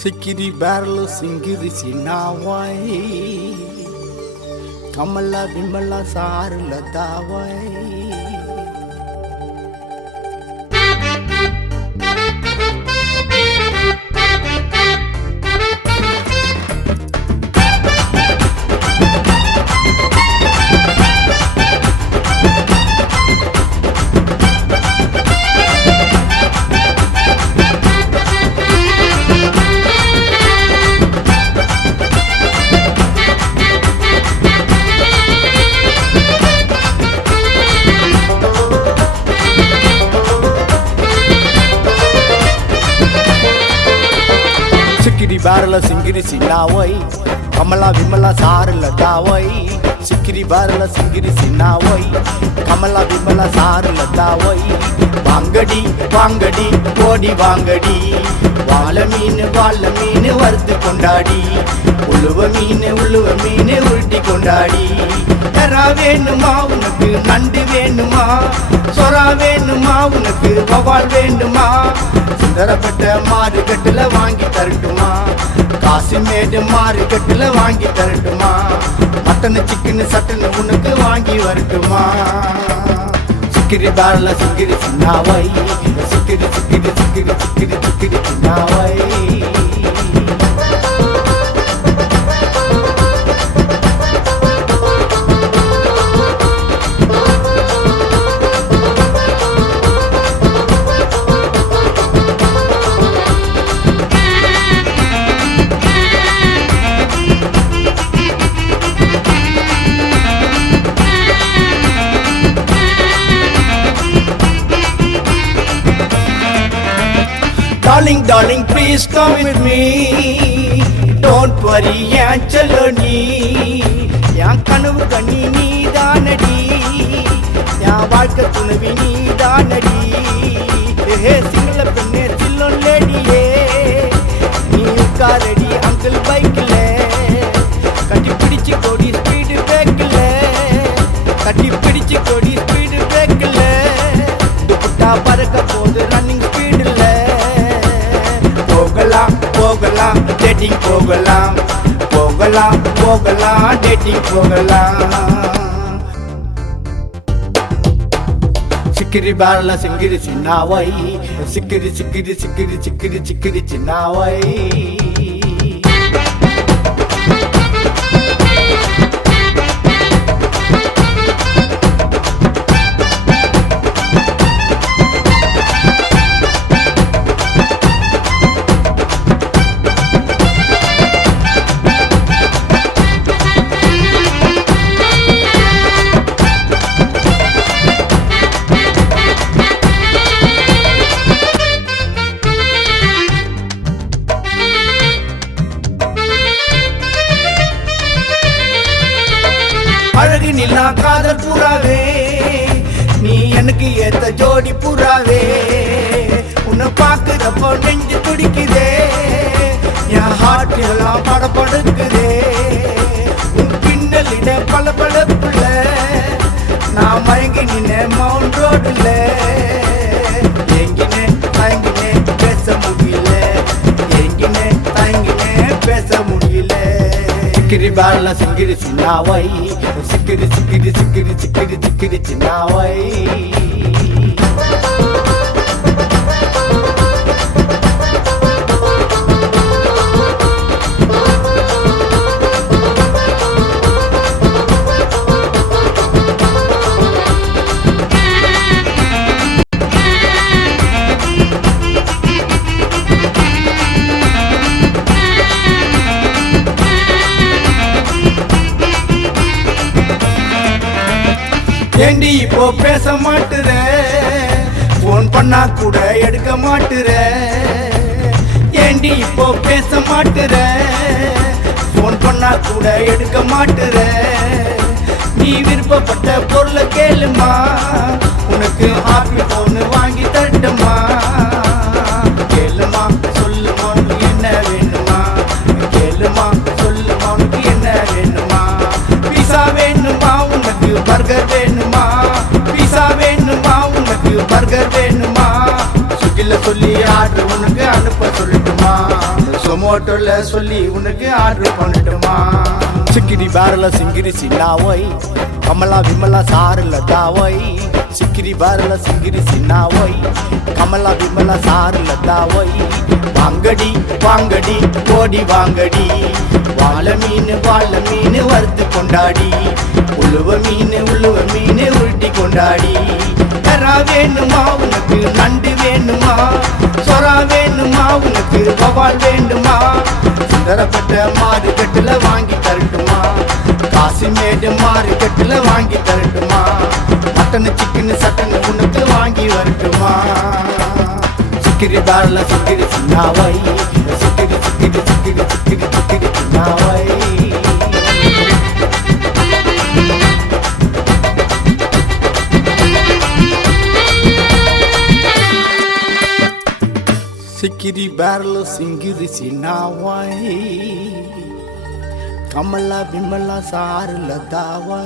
Sikiri barrel singiri sinawai Kamala bimala sarla dawai Sikiri barrel singiri sinawai Kamala bimala sarla dawai Sikiri barrel singiri sinawai Kamala bimala sarla dawai Vangadi vangadi kodi vangadi Vala meenu varthu kondadi Uluva meenu urti kondadi Yara venuma unakku nandu venuma Sora venuma unakku vaval venuma Sundarapetta marukatla vaangi thartuma Kasimede marukatla vaangi thartuma Mutton chicken sattan unakku vaangi vartuma Sikiri barrel singiri sinawai Sikiri sikiri sikiri sikiri sikiri sinawai Darling, darling, please come with me. Don't worry, yan chalo nee. Yan kanavu ganni nee daanadi. Yan vaalka thunavi nee daanadi. Hey, single penne chillon lady ye. Nee ukkaradi uncle bike le. Katti pidichi kodi speed brake le. Katti pidichi kodi speed brake le. Duputta paraka podu running speed le. Pogalam, dating pogalam dating pogalam Sikiri barrel singiri sinawai Sikiri sikiri sikiri sikiri sikiri sinawai அழகு நிலா காதல் புறாவே நீ எனக்கு ஏத்த ஜோடி புறாவே உன்னை பாக்குறப்போ நெஞ்சு துடிக்குதே என் ஹார்ட் எல்லாம் படபடுக்குதே உன் பின்னலிட பளபளப்புல நான் மயங்கி நின்ன மவுண்ட் ரோடுல எங்கினே தயங்கினே பேச முடியல எங்கினே தயங்கினே பேச முடியல Sikiri barrel singiri sinawai Sikiri sikiri sikiri sikiri sikiri sinawai ஏண்டி இப்போ பேச மாட்டுற போன் பண்ணா கூட எடுக்க மாட்டுற ஏண்டி இப்போ பேச மாட்டுற போன் பண்ணா கூட எடுக்க மாட்டுற நீ விருப்பப்பட்ட பொருளை கேளுமா உனக்கு ஹாப்பி போன் வாங்கி தரட்டுமா கேளுமா சொல்லுமா உனக்கு என்ன வேணுமா கேளுமா சொல்லுமா உனக்கு என்ன வேணுமா பீஸா வேணுமா உனக்கு பர்கர் வேணுமா பீஸா வேணுமா உனக்கு பர்கர் வேணுமா சுகில சொல்லி ஆர்டர் உனக்கு அனுப்ப சொல்லட்டுமா சொமோட்டோல சொல்லி உனக்கு ஆர்டர் பண்ணட்டுமா சிக்கிரி பேரல சிங்கிரி சின்னாவை கமலா விமலா சாருல தாவை சிக்கிரி பேரல சிங்கிரி சின்னாவை கமலா விமலா சாருல தாவை வாங்கடி வாங்கடி ஓடி வாங்கடி வாழ மீன் வறுத்து கொண்டாடி உழுவ மீன் உருட்டி கொண்டாடி கரா வேணுமா உனக்கு நண்டு வேணுமா சொரா வேணுமா உனக்கு வவால் வேண்டுமா சுந்தரப்பட்ட மார்க்கெட்டுல வாங்கி தரட்டுமா காசிமேடு மார்க்கெட்டுல வாங்கி தரட்டுமா மட்டன் சிக்கன் சட்டன் உனக்கு வாங்கி வரட்டுமா சிக்கிரி பேரல சிக்கிரி சின்னாவை சிக்கிரி சிக்கிரி சிக்கிரி சிக்கிரி சிக்கிரி சின்னாவை சிக்கிரி பேரல சிங்கிரி சின்னாவை கமலா விமலா சாருல தாவை